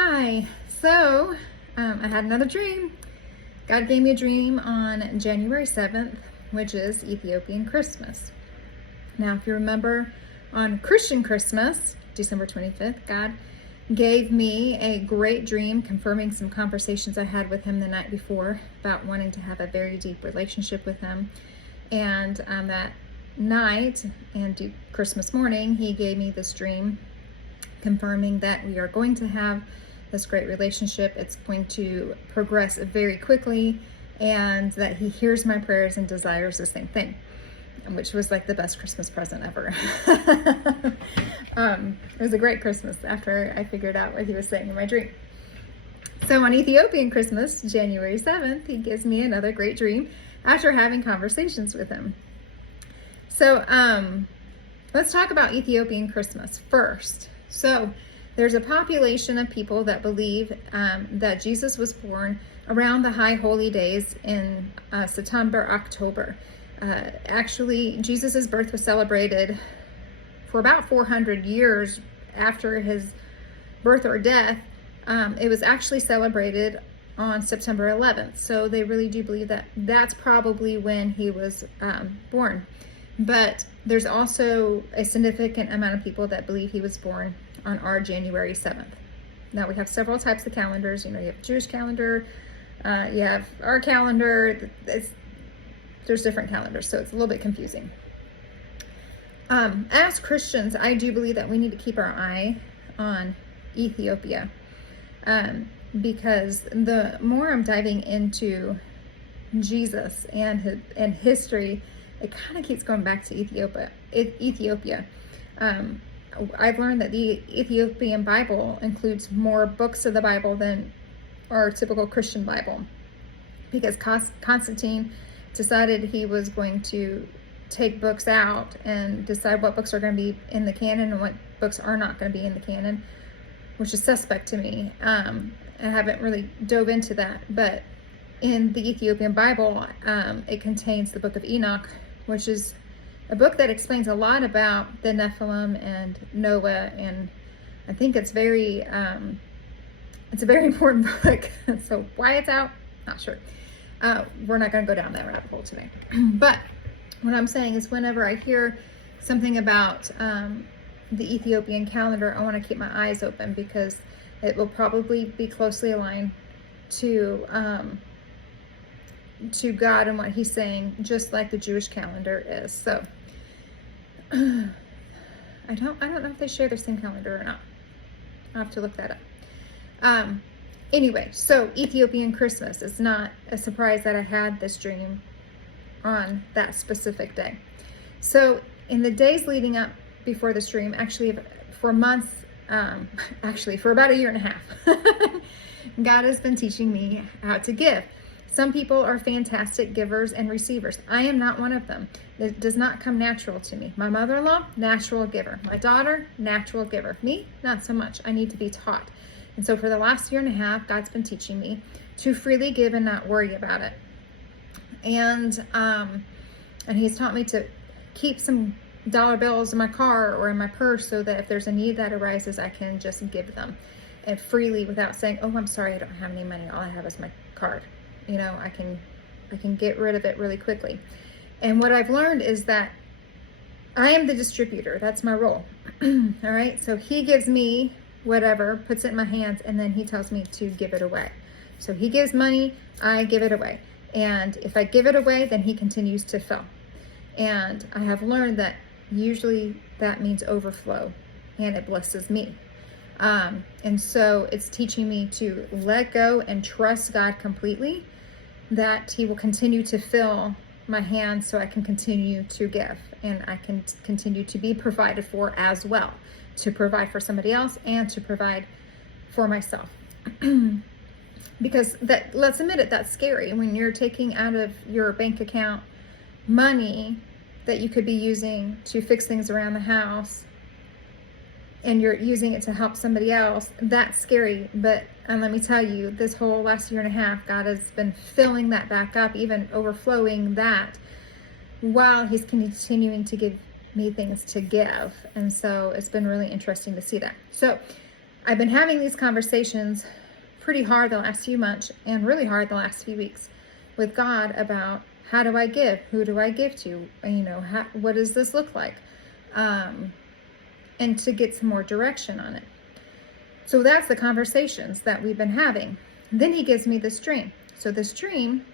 Hi. I had another dream. God gave me a dream on January 7th, which is Ethiopian Christmas. Now, if you remember, on Christian Christmas, December 25th, God gave me a great dream confirming some conversations I had with him the night before about wanting to have a very deep relationship with him. And that night and Christmas morning, he gave me this dream confirming that we are going to have this great relationship. It's going to progress very quickly, and that he hears my prayers and desires the same thing, which was like the best Christmas present ever. It was a great Christmas after I figured out what he was saying in my dream. So on Ethiopian Christmas, January 7th, he gives me another great dream after having conversations with him. So let's talk about Ethiopian Christmas first. So there's a population of people that believe that Jesus was born around the high holy days in September, October. Actually, Jesus' birth was celebrated for about 400 years after his birth or death. It was actually celebrated on September 11th. So they really do believe that that's probably when he was born. But there's also a significant amount of people that believe he was born on our January 7th. Now, we have several types of calendars. You have Jewish calendar, you have our calendar. There's different calendars, so it's a little bit confusing. As Christians, I do believe that we need to keep our eye on Ethiopia, because the more I'm diving into Jesus and history, it kind of keeps going back to Ethiopia. I've learned that the Ethiopian Bible includes more books of the Bible than our typical Christian Bible, because Constantine decided he was going to take books out and decide what books are going to be in the canon and what books are not going to be in the canon, which is suspect to me. I haven't really dove into that, but in the Ethiopian Bible, it contains the book of Enoch, which is a book that explains a lot about the Nephilim and Noah, and I think it's a very important book. So why it's out, not sure. We're not going to go down that rabbit hole today. But what I'm saying is, whenever I hear something about the Ethiopian calendar, I want to keep my eyes open, because it will probably be closely aligned to God and what he's saying, just like the Jewish calendar is. So I don't know if they share the same calendar or not. I'll have to look that up. Anyway, so Ethiopian Christmas. It's not a surprise that I had this dream on that specific day. So in the days leading up before this dream, actually for months, actually for about a year and a half, God has been teaching me how to give. Some people are fantastic givers and receivers. I am not one of them. It does not come natural to me. My mother-in-law, natural giver. My daughter, natural giver. Me, not so much. I need to be taught. And so for the last year and a half, God's been teaching me to freely give and not worry about it. And he's taught me to keep some dollar bills in my car or in my purse, so that if there's a need that arises, I can just give them, and freely, without saying, oh, I'm sorry, I don't have any money. All I have is my card. I can get rid of it really quickly. And what I've learned is that I am the distributor. That's my role. All right. So he gives me whatever, puts it in my hands, and then he tells me to give it away. So he gives money, I give it away. And if I give it away, then he continues to fill. And I have learned that usually that means overflow, and it blesses me. And so it's teaching me to let go and trust God completely, that he will continue to fill my hands so I can continue to give, and I can continue to be provided for as well, to provide for somebody else and to provide for myself. Because let's admit it, that's scary when you're taking out of your bank account money that you could be using to fix things around the house, and you're using it to help somebody else. That's scary. But let me tell you, this whole last year and a half, God has been filling that back up, even overflowing that, while he's continuing to give me things to give. And so it's been really interesting to see that. So I've been having these conversations pretty hard the last few months and really hard the last few weeks with God about how do I give? Who do I give to? What does this look like? And to get some more direction on it. So that's the conversations that we've been having. Then he gives me this dream. So this dream,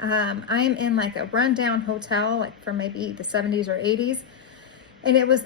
I'm in like a rundown hotel, like from maybe the 70s or 80s. And it was,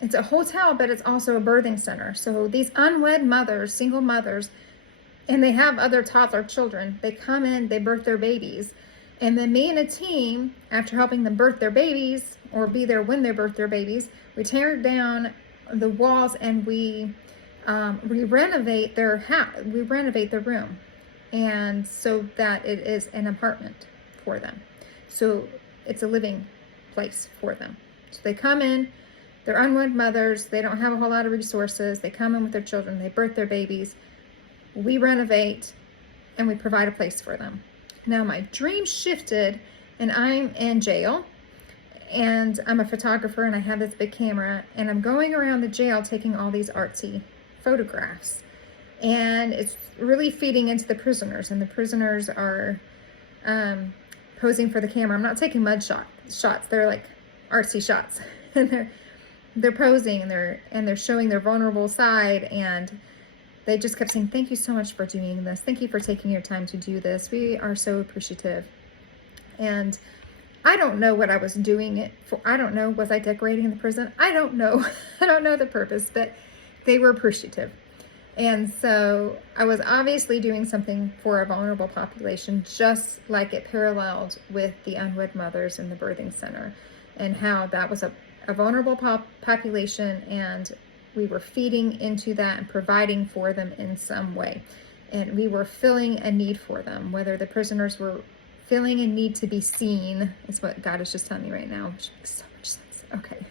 it's a hotel, but it's also a birthing center. So these unwed mothers, single mothers, and they have other toddler children, they come in, they birth their babies. And then me and a team, after helping them birth their babies or be there when they birth their babies, we tear down the walls and we renovate their house. We renovate their room, and so that it is an apartment for them. So it's a living place for them. So they come in, they're unwed mothers, they don't have a whole lot of resources, they come in with their children, they birth their babies, we renovate, and we provide a place for them. Now my dream shifted, and I'm in jail, and I'm a photographer, and I have this big camera, and I'm going around the jail taking all these artsy photographs, and it's really feeding into the prisoners, and the prisoners are posing for the camera. I'm not taking mud shots. They're like artsy shots, and they're posing, and they're showing their vulnerable side, and they just kept saying, "Thank you so much for doing this. Thank you for taking your time to do this. We are so appreciative." And I don't know what I was doing it for. I don't know. Was I decorating the prison? I don't know. I don't know the purpose, but they were appreciative. And so I was obviously doing something for a vulnerable population, just like it paralleled with the unwed mothers in the birthing center, and how that was a vulnerable population, and we were feeding into that and providing for them in some way. And we were filling a need for them, whether the prisoners were feeling a need to be seen, is what God is just telling me right now, which makes so much sense. Okay.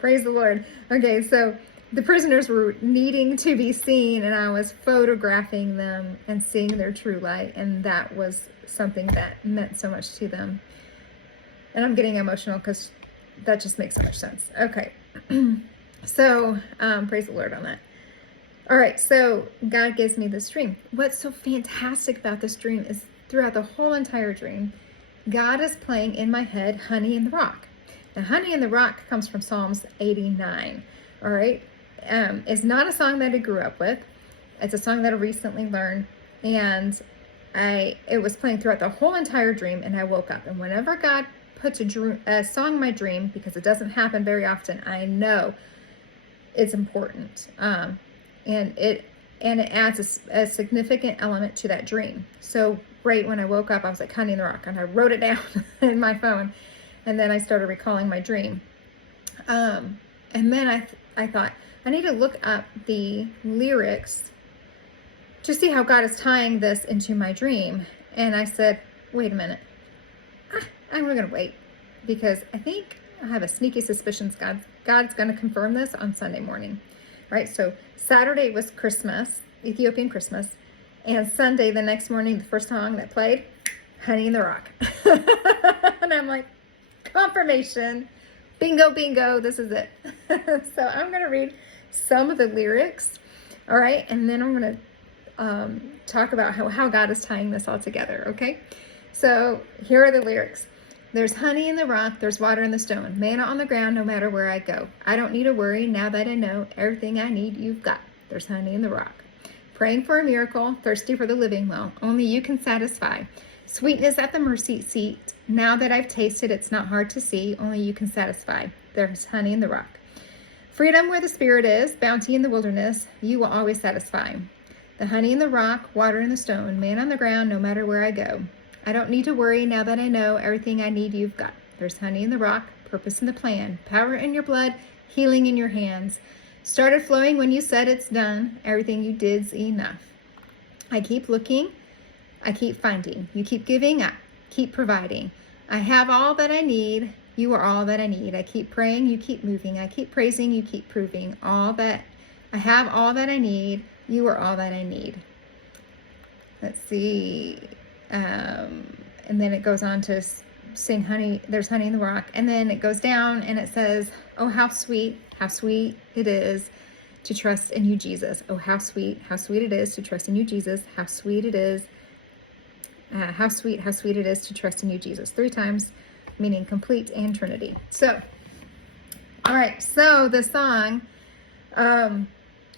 Praise the Lord. Okay, so the prisoners were needing to be seen, and I was photographing them and seeing their true light, and that was something that meant so much to them. And I'm getting emotional because that just makes so much sense. Okay. So, praise the Lord on that. All right, so God gives me this dream. What's so fantastic about this dream is throughout the whole entire dream, God is playing in my head Honey in the Rock. Now, Honey in the Rock comes from Psalms 89, all right? It's not a song that I grew up with. It's a song that I recently learned, and it was playing throughout the whole entire dream, and I woke up. And whenever God puts a song in my dream, because it doesn't happen very often, I know it's important. And it adds a significant element to that dream. So right when I woke up, I was like, Honey in the Rock, and I wrote it down in my phone, and then I started recalling my dream. And then I thought, I need to look up the lyrics to see how God is tying this into my dream. And I said, wait a minute, I'm going to wait, because I think I have a sneaky suspicion God's going to confirm this on Sunday morning, right? So Saturday was Christmas, Ethiopian Christmas, and Sunday, the next morning, the first song that played, Honey in the Rock. And I'm like, confirmation, bingo, bingo, this is it. So I'm going to read some of the lyrics, all right? And then I'm going to talk about how God is tying this all together, okay? So here are the lyrics. There's honey in the rock, there's water in the stone, manna on the ground no matter where I go. I don't need to worry now that I know everything I need you've got. There's honey in the rock. Praying for a miracle, thirsty for the living well, only you can satisfy. Sweetness at the mercy seat, now that I've tasted it's not hard to see, only you can satisfy. There's honey in the rock. Freedom where the Spirit is, bounty in the wilderness, you will always satisfy. The honey in the rock, water in the stone, man on the ground no matter where I go. I don't need to worry now that I know everything I need you've got. There's honey in the rock, purpose in the plan, power in your blood, healing in your hands. Started flowing when you said it's done. Everything you did's enough. I keep looking, I keep finding. You keep giving, I keep providing. I have all that I need. You are all that I need. I keep praying, you keep moving. I keep praising, you keep proving. I have all that I need. You are all that I need. Let's see. And then it goes on to sing honey, there's honey in the rock. And then it goes down and it says, oh, how sweet it is to trust in you, Jesus. Oh, how sweet it is to trust in you, Jesus. How sweet it is. How sweet it is to trust in you, Jesus. 3 times, meaning complete and Trinity. So, all right. So the song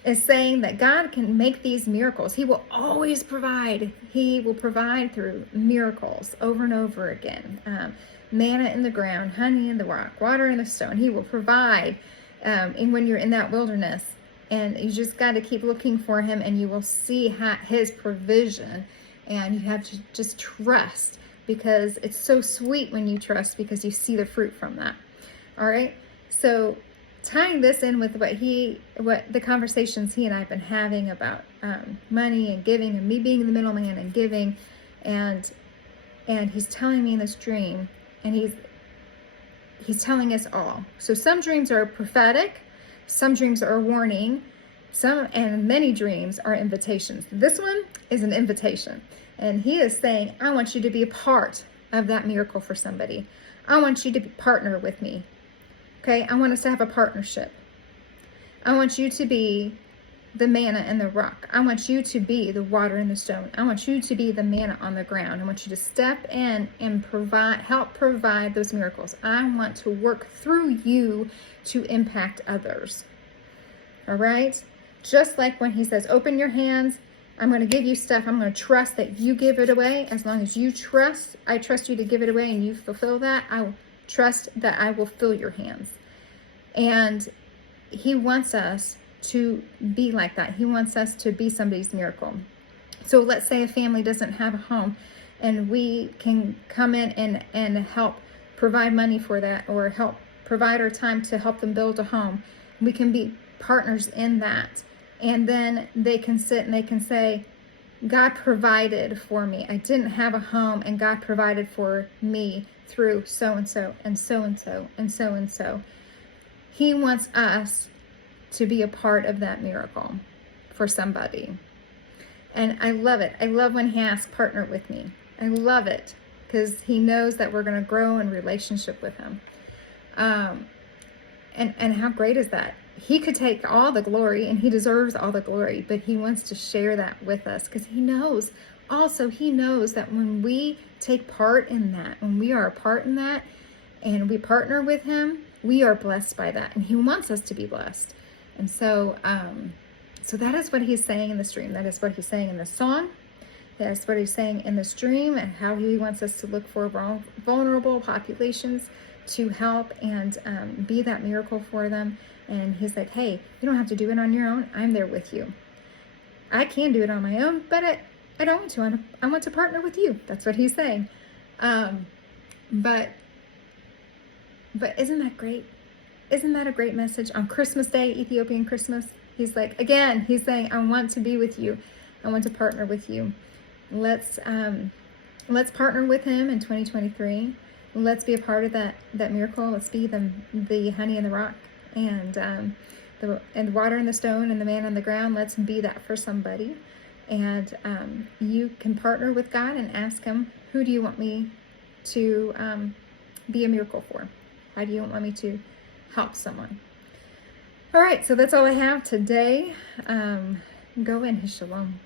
is saying that God can make these miracles. He will always provide. He will provide through miracles over and over again. Manna in the ground, honey in the rock, water in the stone. He will provide. And when you're in that wilderness, and you just got to keep looking for him, and you will see his provision. And you have to just trust, because it's so sweet when you trust, because you see the fruit from that. All right. So tying this in with what the conversations he and I have been having about money and giving, and me being the middleman and giving, and he's telling me in this dream, and he's telling us all. So some dreams are prophetic, some dreams are a warning, and many dreams are invitations. This one is an invitation, and he is saying, I want you to be a part of that miracle for somebody. I want you to partner with me. Okay, I want us to have a partnership. I want you to be the manna and the rock. I want you to be the water and the stone. I want you to be the manna on the ground. I want you to step in and help provide those miracles. I want to work through you to impact others. All right? Just like when he says, open your hands, I'm going to give you stuff. I'm going to trust that you give it away. As long as you trust, I trust you to give it away, and you fulfill that, I will trust that I will fill your hands. And he wants us to be like that. He wants us to be somebody's miracle. So let's say a family doesn't have a home, and we can come in and help provide money for that, or help provide our time to help them build a home. We can be partners in that. And then they can sit and they can say, God provided for me. I didn't have a home, and God provided for me through so-and-so and so-and-so and so-and-so. He wants us to be a part of that miracle for somebody. And I love it. I love when he asks, partner with me. I love it, because he knows that we're going to grow in relationship with him. And how great is that? He could take all the glory, and he deserves all the glory, but he wants to share that with us, because he knows that when we take part in that, when we are a part in that, and we partner with him, we are blessed by that, and he wants us to be blessed. And so that is what he's saying in this dream. That is what he's saying in this song. That's what he's saying in this dream, and how he wants us to look for vulnerable populations to help and be that miracle for them. And he's like, hey, you don't have to do it on your own. I'm there with you. I can do it on my own, but I don't want to. I want to partner with you. That's what he's saying. But isn't that great? Isn't that a great message on Christmas Day, Ethiopian Christmas? He's like, again, he's saying, I want to be with you. I want to partner with you. Let's partner with him in 2023. Let's be a part of that miracle. Let's be the honey in the rock, and the water in the stone, and the man on the ground. Let's be that for somebody. And you can partner with God and ask him, who do you want me to be a miracle for? How do you want me to help someone? All right, so that's all I have today. Go in his shalom.